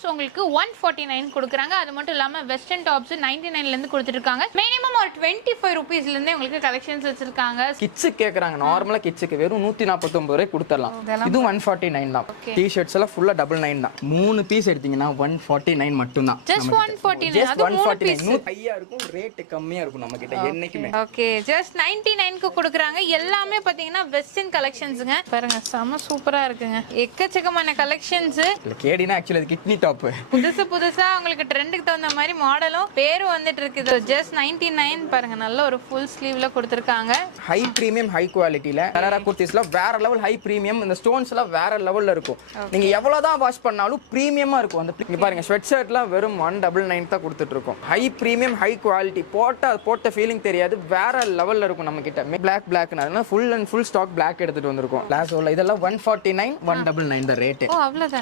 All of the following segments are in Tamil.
டாப்ஸ் உங்களுக்கு 149 கொடுக்குறாங்க. அது மட்டும் இல்லாம வெஸ்டர்ன் டாப்ஸ் 99ல இருந்து கொடுத்துட்டு இருக்காங்க. மினிமம் ஒரு 25 ரூபீஸ்ல இருந்து உங்களுக்கு கலெக்ஷன்ஸ் வச்சிருக்காங்க. கிட்ஸ் கேக்குறாங்க, நார்மலா கிட்ஸ்க்கு வெறும் 149 ரூபாய் கொடுத்துறலாம். இது 149 தான். டி-ஷர்ட்ஸ் எல்லாம் ஃபுல்லா 99 தான். 3 பீஸ் எடுத்தீங்கன்னா 149 மட்டும் தான். ஜஸ்ட் 149. அது 3 பீஸ் ஹையா இருக்கும், ரேட் கம்மியா இருக்கும் நம்ம கிட்ட என்னைக்குமே. ஓகே, ஜஸ்ட் 99 க்கு கொடுக்குறாங்க. எல்லாமே பாத்தீங்கன்னா வெஸ்டர்ன் கலெக்ஷன்ஸ்ங்க. பாருங்க செம சூப்பரா இருக்குங்க. எக்கச்சக்கமான கலெக்ஷன்ஸ். கேடினா एक्चुअली அது கிட்னி டாப். புதுசா உங்களுக்கு ட்ரெண்டுக்கு தகுந்த மாதிரி மாடலும் பேரும் வந்துட்டு இருக்குது. ஜஸ்ட் 99 பாருங்க. நல்ல ஒரு ஃபுல் ஸ்லீவ்ல கொடுத்திருக்காங்க. ஹை பிரீமியம் ஹை குவாலிட்டில கலரா குர்தீஸ்ல வேற லெவல் ஹை பிரீமியம். இந்த ஸ்டோன்ஸ் எல்லாம் வேற லெவல்ல இருக்கும். நீங்க எவ்வளவுதான் வாஷ் பண்ணாலும் பிரீமியமா இருக்கும். அந்த இங்க பாருங்க ஸ்வெட் ஷர்ட்லாம் வெறும் 199 தான் கொடுத்துட்டு இருக்கோம். High premium high quality. போட்ட ஃபீலிங் தெரியாது, வேற லெவல்ல இருக்கும் நம்ம கிட்ட. பிளாக்னா full and full stock black எடுத்துட்டு வந்திருக்கோம். லாசோல இதெல்லாம் 149 199 தான் ரேட்.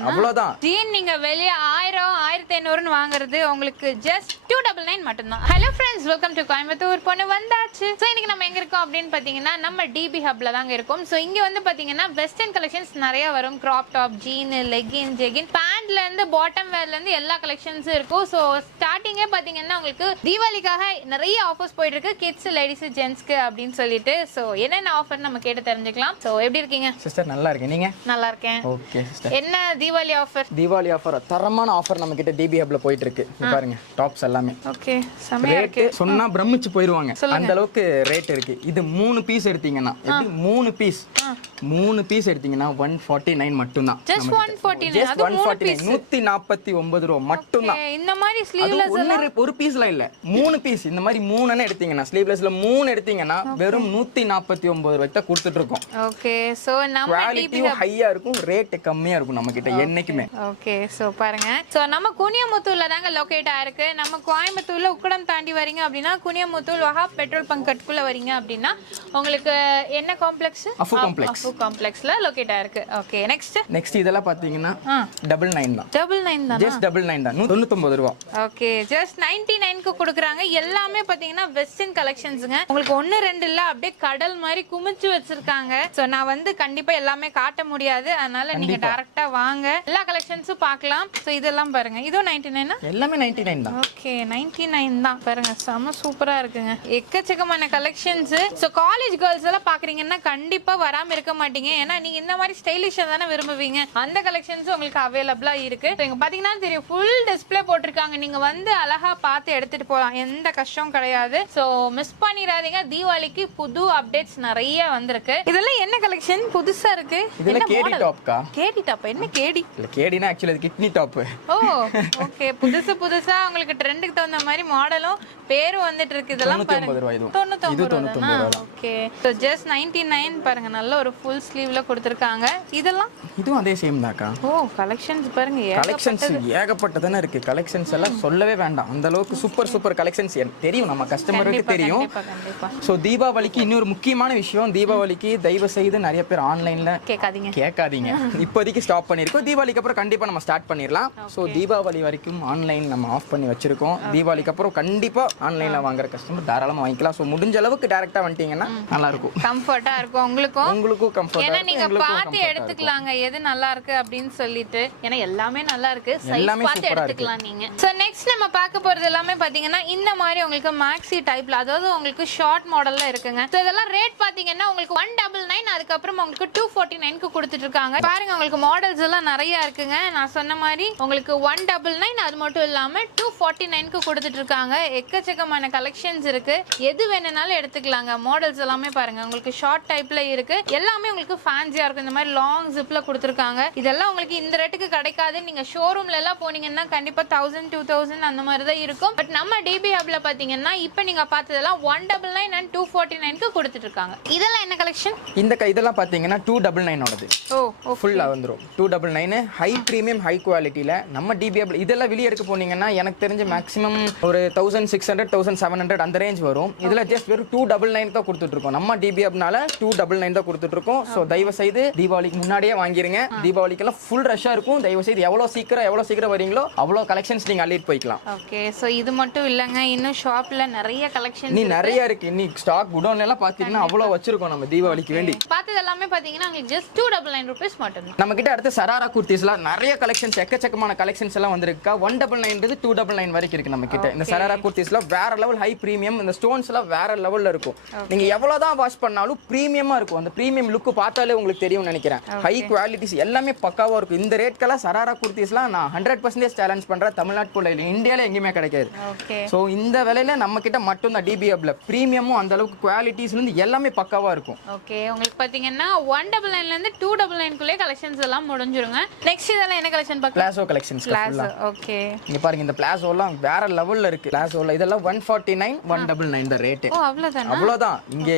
அவ்வளவுதான். ஜீன் நீங்க வெளிய 1000 1500 ன்னு வாங்குறது உங்களுக்கு ஜஸ்ட் 299 மட்டும் தான். Hello friends, welcome to Coimbatore பொண்ணு வந்தாச்சு. சோ இன்னைக்கு நம்ம எங்க இருக்கோம் அப்படினு பாத்தீங்கன்னா நம்ம டிபி ஹப்ல தாங்க இருக்கோம். சோ இங்க வந்து பாத்தீங்கன்னா வெஸ்டர்ன் கலெக்ஷன்ஸ் நிறைய வரும். Crop top, jean, legging, jegging, பேண்ட்ல இருந்து பாட்டம் வேர்ல இருந்து எல்லா கலெக்ஷன்ஸும் இருக்கும். சோ ஸ்டார்டிங்கே பாத்தீங்கன்னா உங்களுக்கு தீபாவளிக்காக நிறைய ஆஃபர்ஸ் போயிட்டு இருக்கு. கிட்ஸ், லேடிஸ், ஜென்ட்ஸ்க்கு அப்படின்னு சொல்லிட்டு. சோ என்னென்ன ஆஃபர் நம்ம கேட்டு தெரிஞ்சுக்கலாம். சோ எப்படி இருக்கீங்க சிஸ்டர்? நல்லா இருக்கேன். நீங்க? நல்லா இருக்கேன். Okay sister. என்ன தீபாவளி ஆஃபர்? தீபாவளி ஆஃபர் தரமான ஆஃபர் நம்ம கிட்ட டிபி ஹப்ல போயிட்டு இருக்கு. பாருங்க டாப்ஸ் எல்லாமே. ஓகே, செமையா இருக்கு. சொன்னா பிரமிச்சு போயிடுவாங்க, அந்த அளவுக்கு ரேட் இருக்கு. இது 3 பீஸ் எடுத்தீங்கன்னா எப்படி? 3 பீஸ் எடுத்தீங்கன்னா 149 மட்டும் தான். ஜஸ்ட் 149. அது 149 ரூபாய் மட்டும் தான். இந்த மாதிரி ஸ்லீவ்லெஸ் ஒரு பீஸ்ல இல்ல, 3 பீஸ். இந்த மாதிரி 3 எடுத்தீங்கன்னா ஸ்லீவ்லெஸ்ல 3 எடுத்தீங்கன்னா வெறும் 149 ரூபாய்க்கு தான் கொடுத்துட்டு இருக்கோம். ஓகே, சோ நம்ம குவாலிட்டி ஹையா இருக்கும், ரேட் கம்மியா இருக்கும் நம்ம கிட்ட என்னைக்குமே. ஓகே, சோ பாருங்க. சோ நம்ம குனியமுத்தூர்ல தாங்க லொகேட் ஆயிருக்கு. நம்ம கோயம்புத்தூர்ல உக்கடம் தாண்டி வரீங்க அப்படின்னா குனியமுத்தூர் வஹாப் பெட்ரோல் பங்க் கட்டுக்குள்ள வரீங்க அப்படின்னா உங்களுக்கு என்ன காம்ப்ளெக்ஸ்? அஃபு காம்ப்ளெக்ஸ்ல லொகேட் ஆயிருக்கு. ஓகே, நெக்ஸ்ட் இதெல்லாம் பாத்தீங்கன்னா 99 தான். 99 தான். ஜஸ்ட் 99 தான். 199 ரூபாய். ஓகே, ஜஸ்ட் 99 க்கு கொடுக்குறாங்க. எல்லாமே பாத்தீங்கன்னா வெஸ்டர்ன் கலெக்ஷன்ஸ்ங்க. உங்களுக்கு 1 2 இல்ல, அப்படியே கடல் மாதிரி குமிச்சு வச்சிருக்காங்க. சோ நான் வந்து கண்டிப்பா எல்லாமே காட்ட முடியாது, அதனால நீங்க டைரக்டா வாங்க, எல்லா கலெக்ஷன்ஸும் பார்க்கலாம். சோ இதெல்லாம் பாருங்க. இதோ 99 எல்லாமே 99 தான். ஓகே, 99 தான். பாருங்க செம சூப்பரா இருக்குங்க. எக்கச்சக்கமான கலெக்ஷன்ஸ். சோ காலேஜ் கேர்ள்ஸ் எல்லாம் பாக்குறீங்கன்னா கண்டிப்பா வராம இருக்க மாட்டீங்க. ஏன்னா நீங்க இந்த மாதிரி ஸ்டைலிஷா தானே விரும்புவீங்க. அந்த கலெக்ஷன்ஸ் உங்களுக்கு அவைலபிளா இருக்கு. இங்க பாத்தீங்கன்னா தெரியும், ஃபுல் டிஸ்ப்ளே போட்டிருக்காங்க. நீங்க வந்து அழகா பார்த்து எடுத்துட்டு போலாம், எந்த கஷ்டம் கிடையாது. சோ மிஸ் பண்ணிராதீங்க. தீபாவளிக்கு புது அப்டேட்ஸ் நிறைய வந்திருக்கு. இதெல்லாம் என்ன கலெக்ஷன் புதுசா இருக்கு? இதெல்லாம் கேடி டாப்க்கா? கேடி டாப்? என்ன கேடி? இல்ல, கேடினா एक्चुअली அது கிட்னி டாப். ஓ ஓகே, புதுசா உங்களுக்கு ட்ரெண்டுக்கு தகுந்த மாதிரி மாடலும் பேரும் வந்துட்டு இருக்கு. இதெல்லாம் பாருங்க 99 ரூபாய். ஓகே, சோ ஜஸ்ட் 99 பாருங்க. நல்ல ஒரு ஃபுல் ஸ்லீவ்ல கொடுத்திருக்காங்க. இதெல்லாம் இதுவும் அதே சேம் தான்க்கா. ஓ கலெக்ஷன்ஸ் பாருங்க, கலெக்ஷன்ஸ் ஏகப்பட்டதானே இருக்கு. கலெக்ஷன்ஸ் எல்லாம் சொல்லவே வேண்டாம், அந்த அளவுக்கு சூப்பர் கலெக்ஷன்ஸ் தெரியும், நம்ம கஸ்டமருக்கு தெரியும். சோ தீபாவளிக்கு இன்னொரு முக்கியமான விஷயம், தீபாவளிக்கு தயவு செய்து நிறைய பேர் ஆன்லைன்ல கேட்காதீங்க. இப்போதைக்கு ஸ்டாப் பண்ணிருக்கோம். தீபாவளிக்கு அப்புறம் கண்டிப்பா நம்ம ஸ்டார்ட் பண்ணிடலாம். சோ தீபாவளி வரைக்கும் ஆன்லைன் நம்ம ஆஃப் பண்ணி வச்சிருக்கோம். தீபாவளிக்கு அப்புறம் கண்டிப்பா ஆன்லைன்ல வாங்குற கஸ்டமர் தாராளமா வாங்கிக்கலாம். சோ முடிஞ்ச அளவுக்கு டைரக்டா வந்துட்டீங்கன்னா நல்லா இருக்கும், கம்ஃபர்ட்டா இருக்கும். உங்களுக்கும் கம்ஃபர்ட்டா, ஏன்னா நீங்க பார்த்து எடுத்துக்கலாங்க எது நல்லா இருக்கு அப்படின்னு சொல்லிட்டு. ஏன்னா எல்லாமே நல்லா இருக்கு, சைஸ் பார்த்து எடுத்துக்கலாம் நீங்க. சோ நெக்ஸ்ட் நம்ம பார்க்க போறது எல்லாமே பாத்தீங்கன்னா இந்த மாதிரி உங்களுக்கு மேக்ஸி டைப்ல, அதாவது உங்களுக்கு ஷார்ட் மாடல்ல இருக்குங்க. சோ இதெல்லாம் ரேட் பாத்தீங்கன்னா உங்களுக்கு 199, அதுக்கு அப்புறம் உங்களுக்கு 249 க்கு கொடுத்துட்டு இருக்காங்க. பாருங்க உங்களுக்கு மாடல்ஸ் எல்லாம் நிறைய இருக்குங்க. நான் சொன்ன மாதிரி உங்களுக்கு 199, அது மட்டும் இல்லாம 249 க்கு கொடுத்துட்டு இருக்காங்க. எக்கச்சக்கமான கலெக்ஷன்ஸ் இருக்கு, எது வேணும்னாலும் எடுத்துக்கலாங்க. மாடல்ஸ் எல்லாமே பாருங்க, உங்களுக்கு ஷார்ட் டைப்ல இருக்கு. எல்லாமே உங்களுக்கு ஃபேன்சியா இருக்கும். இந்த மாதிரி லாங் ஜிப்ல கொடுத்துருக்காங்க. இதெல்லாம் உங்களுக்கு இந்த ரேட்டுக்கு கிடைக்காது. நீங்க ஷோரூம்ல எல்லாம் போனீங்கன்னா கண்டிப்பா 1000 2000 அந்த மாதிரி தான் இருக்கும். பட் நம்ம டிபி ஹப்ல பாத்தீங்கன்னா இப்போ நீங்க பார்த்ததெல்லாம் 199 and 249 க்கு கொடுத்துட்டு இருக்காங்க. இதெல்லாம் என்ன கலெக்ஷன்? இதெல்லாம் பாத்தீங்கன்னா 299 ஓடது. ஓ ஃபுல்லா வந்துரும். 299 ஹை பிரீமியம் ஹை குவாலிட்டில நம்ம டிபி ஹப்ல. இதெல்லாம் வெளிய எடுக்க போனீங்கன்னா எனக்கு தெரிஞ்ச மேக்ஸிமம் ஒரு 1600 1700 அந்த ரேஞ்ச் வரும். இதுல ஜஸ்ட் வெறும் 299 தான் கொடுத்துட்டு இருக்கோம். நம்ம டிபி ஹப்னால 299 தான் கொடுத்துட்டு இருக்கோம். சோ தயவு செய்து தீபாவளிக்கு முன்னாடியே வாங்கிருங்க. தீபாவளிக்கு எல்லாம் ஃபுல் ரஷ்ஷா இருக்கும். தயவு செய்து எவ்வளவு சீக்கிரம் வரீங்களோ அவ்வளோ கலெக்ஷன்ஸ் நீங்க அள்ளிட்டு போய்க்கலாம். ஓகே சோ இது மட்டும் இல்லங்க, இன்னும் ஷாப்ல நிறைய கலெக்ஷன்ஸ் நீ நிறைய இருக்கு. இன்னைக்கு ஸ்டாக் குடோன்ல எல்லாம் பாத்தீங்கன்னா அவ்வளவு வச்சிருக்கோம் நம்ம தீபாவளிக்கு வேண்டி. பார்த்தது எல்லாமே பாத்தீங்கன்னா உங்களுக்கு just 299 rupees மட்டும் தான். நம்ம கிட்ட அடுத்து சராரா குர்த்திஸ்லாம் நிறைய கலெக்ஷன்ஸ், எக்கச்சக்கமான கலெக்ஷன்ஸ் எல்லாம் வந்திருக்கா. 199 299 வரைக்கும் இருக்கு நம்ம கிட்ட. இந்த சராரா குர்த்திஸ்லாம் வேற லெவல் ஹை பிரீமியம். இந்த ஸ்டோன்ஸ் எல்லாம் வேற லெவல்ல இருக்கும். நீங்க எவ்வளவுதான் வாஷ் பண்ணாலும் பிரீமியமா இருக்கும். அந்த பிரீமியம் லுக் பார்த்தாலே உங்களுக்கு தெரியும்னு நினைக்கிறேன். ஹை குவாலிட்டிஸ் எல்லாமே பக்காவா இருக்கும். இந்த ரேட்க்கெல்லாம் சராரா குர்த்திஸ்லாம் நான் 100% சேலஞ்ச் பண்றேன். தமிழ்நாட்டுக்குள்ள இல்ல, இந்தியால எங்கேயுமே கிடைக்காது. சோ இந்த விலையில நம்ம கிட்ட மட்டும் தான் டிபி ஹப்ல பிரீமியமும் அந்த அளவுக்கு குவாலிட்டிஸ்ல இருந்து எல்லாமே பக்காவா இருக்கும். ஓகே உங்களுக்கு பாத்தீங்கன்னா 199 ல இருந்து 299 குள்ளே கலெக்ஷன்ஸ் எல்லாம் முடிஞ்சிருங்க. நெக்ஸ்ட் இதெல்லாம் என்ன கலெக்ஷன் பார்க்கலாம்? Palazzo collections. பிளாசோ. ஓகே இங்க பாருங்க, இந்த பிளாசோலாம் வேற லெவல்ல இருக்கு. பிளாசோல இதெல்லாம் 149 199 தான் ரேட். ஓ அவ்வளவுதானா? அவ்வளவுதான். இங்க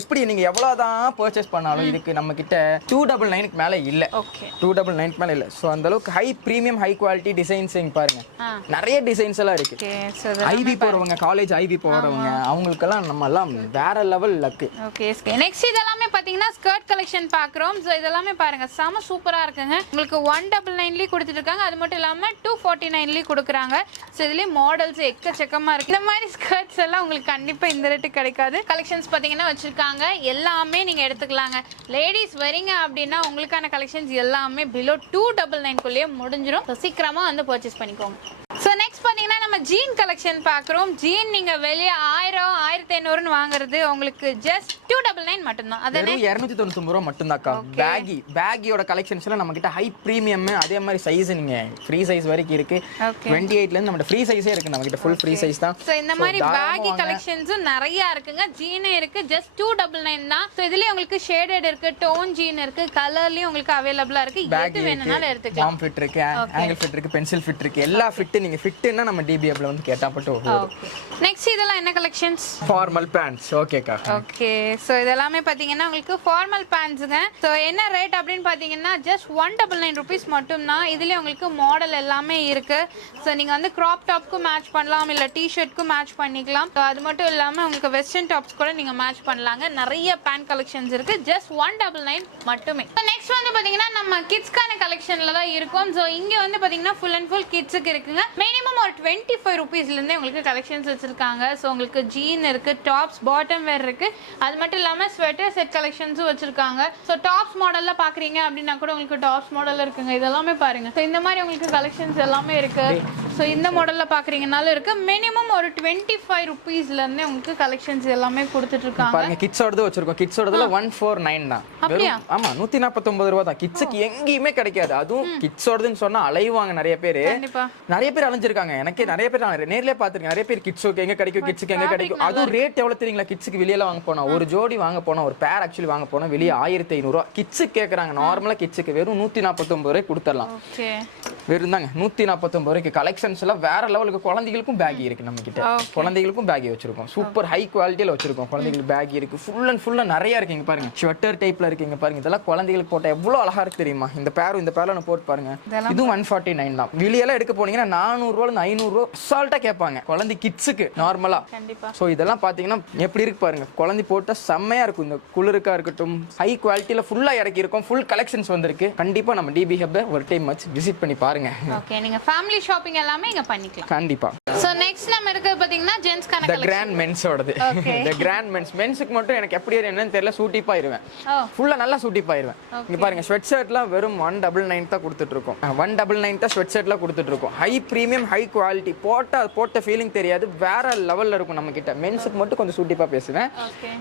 எப்படி நீங்க எவ்வளவுதான் பர்ச்சேஸ் பண்ணாலும் இதுக்கு நம்ம கிட்ட 299 க்கு மேல இல்ல. ஓகே 299 க்கு மேல இல்ல. சோ அந்த அளவுக்கு high premium high quality designs இங்க பாருங்க. நிறைய டிசைன்ஸ் எல்லாம் இருக்கு. ஓகே சோ ஐவி போறவங்க, காலேஜ் ஐவி போறவங்க அவங்களுக்கெல்லாம் நம்ம எல்லாம் வேற லெவல் லக்கு. ஓகே நெக்ஸ்ட் இதெல்லாமே பாத்தீங்கன்னா ஸ்கர்ட் கலெக்ஷன் பாக்குறோம். சோ இதெல்லாமே பாருங்க செம சூப்பரா இருக்குங்க. உங்களுக்கு 199 லயே கொடுத்துட்டு இருக்காங்க. அது மட்டும் இல்லாம 249 லயே கொடுக்குறாங்க. சோ இதுலயே மாடல்ஸ் எக்கச்சக்கமா இருக்கு. இந்த மாதிரி ஸ்கர்ட்ஸ் எல்லாம் உங்களுக்கு கண்டிப்பா இந்த ரேட்டு கிடைக்காது. கலெக்ஷன்ஸ் பாத்தீங்கன்னா வச்சிருக்காங்க. எல்லாமே நீங்க எடுத்துக்கலாங்க. லேடிஸ் வரீங்க அப்படின்னா உங்களுக்கான கலெக்ஷன்ஸ் எல்லாமே பிலோ 299 குள்ளேயே முடிஞ்சிரும். சீக்கிரமா வந்து பர்ச்சேஸ் பண்ணிக்கோங்க. ஸோ நெக்ஸ்ட் பார்த்தீங்கன்னா நம்ம ஜீன் கலெக்ஷன் பார்க்குறோம். ஜீன் நீங்கள் வெளியே 1000 1500ன்னு வாங்குறது உங்களுக்கு ஜஸ்ட் 299 மட்டும்தான். அதே 299 ரூபா மட்டும்தான்க்கா. பேகியோட கலெக்ஷன்ஸ் எல்லாம் நம்ம கிட்ட ஹை பிரீமியம். அதே மாதிரி சைஸ் நீங்க ஃப்ரீ சைஸ் வரைக்கும் இருக்கு. 28ல இருந்து நம்ம ஃப்ரீ சைஸே இருக்கு. நம்ம கிட்ட ஃபுல் ஃப்ரீ சைஸ் தான். ஸோ இந்த மாதிரி பேகி கலெக்ஷன்ஸும் நிறைய இருக்குங்க. ஜீனே இருக்கு, ஜஸ்ட் 299 தான். ஸோ இதுலயே உங்களுக்கு ஷேடட் இருக்கு, டோன் ஜீன் இருக்கு, கலர்லயும் உங்களுக்கு அவைலபிளா இருக்கு. எது வேணும்னாலும் எடுத்துக்கலாம். பாம் ஃபிட் இருக்கு, ஆங்கிள் ஃபிட் இருக்கு, பென்சில் ஃபிட் இருக்கு. எல்லா ஃபிட் நீங்க ஃபிட்னா நம்ம டிபிஎப்ல வந்து கேட்டா மட்டும் போதும். நெக்ஸ்ட் இதெல்லாம் என்ன கலெக்ஷன்ஸ்? Formal pants. ஓகேக்கா. ஓகே சோ இதெல்லாம் பாத்தீங்கன்னா உங்களுக்கு ஃபார்மல் பேண்ட்ஸ்ங்க. சோ என்ன ரேட் அப்படினு பாத்தீங்கன்னா ஜஸ்ட் 199 rupees மட்டும் தான். இதுல உங்களுக்கு மாடல் எல்லாமே இருக்கு. சோ நீங்க வந்து கிராப் டாப்க்கு மேட்ச் பண்ணலாம், இல்ல டி-ஷர்ட்க்கு மேட்ச் பண்ணிக்கலாம். சோ அது மட்டும் இல்லாம உங்களுக்கு வெஸ்டர்ன் டாப்ஸ் கூட நீங்க மேட்ச் பண்ணலாங்க. நிறைய பேண்ட் கலெக்ஷன்ஸ் இருக்கு. ஜஸ்ட் 199 மட்டுமே. நெக்ஸ்ட் வந்து பாத்தீங்கன்னா நம்ம கிட்ஸ்க்கான கலெக்ஷன்ல தான் இருக்கும். சோ இங்க வந்து பாத்தீங்கன்னா ஃபுல் அண்ட் ஃபுல் கிட்ஸ்க்கு இருக்குங்க. மினிமம் ஒரு 25 rupeesல இருந்தே உங்களுக்கு கலெக்ஷன்ஸ் வச்சிருக்காங்க. ஸோ உங்களுக்கு ஜீன் இருக்கு, டாப்ஸ் பாட்டம் வேர் இருக்கு. அது மட்டும் இல்லாம ஸ்வெட்டர் செட் கலெக்ஷன்ஸும் வச்சிருக்காங்க. ஸோ டாப்ஸ் மாடல்ல பாக்குறீங்க அப்படின்னா கூட உங்களுக்கு டாப்ஸ் மாடல் இருக்குங்க. இதெல்லாமே பாருங்க. ஸோ இந்த மாதிரி உங்களுக்கு கலெக்ஷன்ஸ் எல்லாமே இருக்கு. ஸோ இந்த மாடல்ல பாக்குறீங்கனாலும் இருக்கு. மினிமம் ஒரு 25 rupeesல இருந்தே உங்களுக்கு கலெக்ஷன்ஸ் எல்லாமே கொடுத்துட்டு இருக்காங்க. பாருங்க கிட்ஸோடது வச்சிருக்கோம். கிட்ஸோடதுல 149 தான். ஆமா 149 ரூபாய் தான். கிட்ஸுக்கு எங்கேயுமே கிடைக்காது. அதுவும் கிட்ஸோடதுன்னு சொன்னா அலைவாங்க நிறைய பேர். நிறைய பேர் அலைஞ்சிருக்காங்க. எனக்கு நிறைய பேர் நான் நேர்லயே பாத்துருக்கேன். நிறைய பேர் கிட்ஸுக்கு எங்க கிடைக்கும், கிட்ஸுக்கு எங்க கிடைக்கும். அதுவும் ரேட் எவ்வளவு தெரியுங்களா? கிட்ஸுக்கு வெளியில வாங்க போனா ஒரு ஜோடி வாங்க போனா, ஒரு பேர் ஆக்சுவலி வாங்க போனா வெளியே 1500 ரூபாய். கிட்ஸுக்கு கேக்குறாங்க. நார்மலா கிட்ஸுக்கு வெறும் 149 ரூபாய் கொடுத்துடலாம். வெறும் தாங்க 149 ரூபாய்க்கு கலெக்ஷன்ஸ் எல்லாம் வேற லெவலுக்கு. குழந்தைகளுக்கும் பேக் இருக்கு நம்ம கிட்ட. குழந்தைகளுக்கும் பேக் வச்சிருக்கோம். சூப்பர் ஹை குவாலிட்டியில வச்சிருக்கோம். குழந்தைகளுக்கு பேக் இருக்கு. ஃபுல் அண்ட் ஃபுல்லா நிறைய இருக்கு. இங்க பாருங்க ஸ்வெட்டர் டைப்ல இருக்கு. இங்க பாருங்க இதெல்லாம் குழந்தைகளுக்கு போட்டா எவ்வளவு அழகா இருக்கு தெரியுமா? இந்த பேர்ல நான் போட்டு பாருங்க. இதுவும் 149 தான். வெளியெல்லாம் எடுக்க போனீங்கன்னா 400 ரூபாய் 500 ரூபாய் அசால்ட்டா கேட்பாங்க குழந்தை கிட்ஸுக்கு நார்மலா. சோ இதெல்லாம் பாத்தீங்கன்னா எப்படி இருக்கு பாருங்க. குழந்தை போட்டா செம்மையா இருக்கும். இந்த குளிருக்கா இருக்கட்டும் ஹை குவாலிட்டியில ஃபுல்லா இறக்கி இருக்கும். ஃபுல் கலெக்ஷன்ஸ் வந்திருக்கு. கண்டிப்பா நம்ம டிபி ஹப் ஒரு டைம் வச்சு விசிட் பண்ணி பாருங்க. ஓகே நீங்க ஃபேமிலி ஷாப்பிங் எல்லாமே இங்க பண்ணிக்கலாம். கண்டிப்பா. சோ நெக்ஸ்ட் நம்ம இருக்குது பாத்தீங்கன்னா ஜென்ஸ் கான கலெக்ஷன். தி கிராண்ட் மென்ஸோடது. தி கிராண்ட் மென்ஸ்க்கு மட்டும் எனக்கு எப்படி என்னன்னு தெரியல. சூட்டிப்பா இருவேன். ஃபுல்லா நல்லா சூட்டிப்பா இருவேன். இங்க பாருங்க ஸ்வெட் ஷர்ட்லாம் வெறும் 199 தான் கொடுத்துட்டு இருக்கோம். 199 தான் ஸ்வெட் ஷர்ட்லாம் கொடுத்துட்டு இருக்கோம். High premium high quality. போட்ட ஃபீலிங் தெரியாது. வேற லெவல்ல இருக்கும் நம்ம கிட்ட. மென்ஸ்க்கு மட்டும் கொஞ்சம் சூட்டிப்பா பேசுவேன்.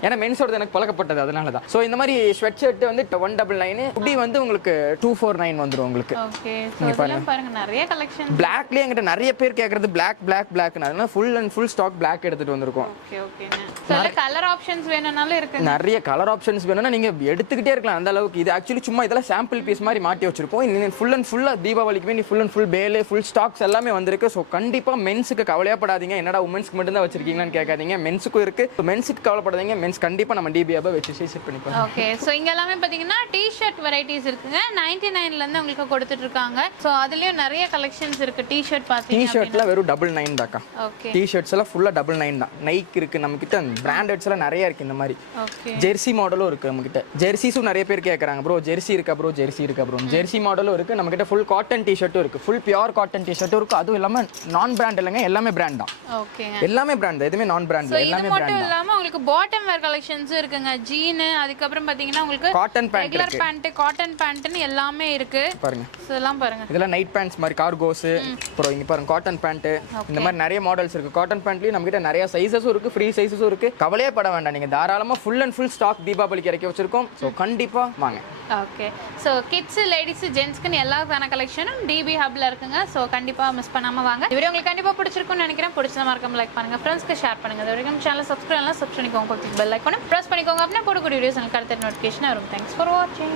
ஏன்னா மென்ஸோட எனக்கு பழக்கப்பட்டது அதனால தான். சோ இந்த மாதிரி ஸ்வெட் ஷர்ட் வந்து 199. இப்படி வந்து உங்களுக்கு 249 வந்துரும் உங்களுக்கு. ஓகே சோ இதெல்லாம் பாருங்க நிறைய கலெக்ஷன். பிளாக்லயே என்கிட்ட நிறைய பேர் கேக்குறது பிளாக் அதனால full and full stock black எடுத்துட்டு வந்திருக்கோம். ஓகே ஓகேங்க. சோ கலர் ஆப்ஷன்ஸ் வேணும்னாலும் இருக்கு. நிறைய கலர் ஆப்ஷன்ஸ் வேணும்னா நீங்க எடுத்துக்கிட்டே இருக்கலாம். அந்த அளவுக்கு இது ஆக்சுவலி சும்மா இதெல்லாம் சாம்பிள் பீஸ் மாதிரி மாட்டி வச்சிருக்கோம். இன்னும் ஃபுல் அண்ட் ஃபுல்லா தீபாவளிக்கு வேண்டி ஃபுல் அண்ட் ஃபுல் பேலே ஃபுல் ஸ்டாக்ஸ் எல்லாமே வந்திருக்கு. ஸோ கண்டிப்பா மென்ஸுக்கு கவலையப்படாதீங்க. என்னடா உமன்ஸ்க்கு மட்டும் தான் வச்சிருக்கீங்களான்னு கேட்காதீங்க. மென்ஸுக்கும் இருக்கு. மென்ஸுக்கு கவலைப்படாதீங்க. மென்ஸ் கண்டிப்பா நம்ம டிபிஆப வச்சு விசிட் பண்ணிப்போம். ஓகே ஸோ இங்க எல்லாமே பாத்தீங்கன்னா டி-ஷர்ட் வெரைட்டிஸ் இருக்குங்க. 99ல இருந்து உங்களுக்கு கொடுத்துட்டு இருக்காங்க. ஸோ அதுலயும் நிறைய கலெக்ஷன்ஸ் இருக்கு. டி-ஷர்ட் பாத்தீங்கன்னா டி-ஷர்ட்ல வெறும் 99 தான். அக்கா. ஓகே டிஷர்ட்ஸ் எல்லாம் ஃபுல்லா 99 தான். நைக் இருக்கு நம்ம கிட்ட, பிராண்டட்ஸ் எல்லாம் நிறைய இருக்கு இந்த மாதிரி. ஓகே ஜெர்சி மாடலும் இருக்கு நம்ம கிட்ட. ஜெர்சிஸும் நிறைய பேர் கேட்கறாங்க ப்ரோ ஜெர்சி இருக்கா ப்ரோ, ஜெர்சி இருக்கா ப்ரோ. ஜெர்சி மாடலும் இருக்கு நம்ம கிட்ட. ஃபுல் காட்டன் டிஷர்ட்டும் இருக்கு, ஃபுல் பியூர் காட்டன் டிஷர்ட்டும் இருக்கு. அதுவும் இல்லாம நான் பிராண்ட் இல்லைங்க, எல்லாமே பிராண்ட் தான். ஓகேங்க. எல்லாமே பிராண்ட் தான், எதுவுமே நான் பிராண்ட் சோ இல்லை, இது எல்லாமே மட்டும் பிராண்ட் தான். இல்லாம உங்களுக்கு பாட்டம் வேர் கலெக்ஷன்ஸ் இருக்குங்க. ஜீன், அதுக்கு அப்புறம் பாத்தீங்கன்னா உங்களுக்கு காட்டன் பேண்ட் ரெகுலர் இருக்கு பேண்ட், காட்டன் பேண்ட்னு எல்லாமே இருக்கு. பாருங்க. சோ எல்லாம் பாருங்க. இதெல்லாம் நைட் பேண்ட்ஸ் மாதிரி கார்கோஸ். அப்புறம் இங்க பாருங்க காட்டன் பேண்ட். இந்த மாதிரி நிறைய மாடல்ஸ் இருக்கு. காட்டன் பேண்ட்லயும் நம்ம கிட்ட நிறைய சைஸஸும் இருக்கு, ஃப்ரீ சைஸஸும் இருக்கு. கவலையே பட வேண்டாம், நீங்க தாராளமா ஃபுல் அண்ட் ஃபுல் ஸ்டாக் தீபாவளிக்கு இறக்கி வச்சிருக்கோம். ஸோ கண்டிப்பா வாங்க. ஓகே. ஸோ கிட்ஸ், லேடிஸ், ஜென்ஸ்க்குன்னு எல்லா கலெக்ஷனும் டிபி ஹப்ல இருக்குங்க. ஸோ கண்டிப்பா மிஸ் பண்ணாம வாங்க. இந்த வீடியோ உங்களுக்கு கண்டிப்பா பிடிச்சிருக்கும்னு நினைக்கிறேன். பிடிச்சத மறக்காம லைக் பண்ணுங்க, ஃப்ரெண்ட்ஸ்க்கு ஷேர் பண்ணுங்க. இது வரைக்கும் சேனல் சப்ஸ்கிரைப் பண்ணிக்கோங்க, பக்கத்துல பெல் ஐகானை பிரஸ் பண்ணிக்கோங்க. அப்படின்னா போடக்கூடிய வீடியோஸ் உங்களுக்கு அடுத்த நோட்டிஃபிகேஷன் வரும். தேங்க்ஸ் ஃபார் வாட்சிங்.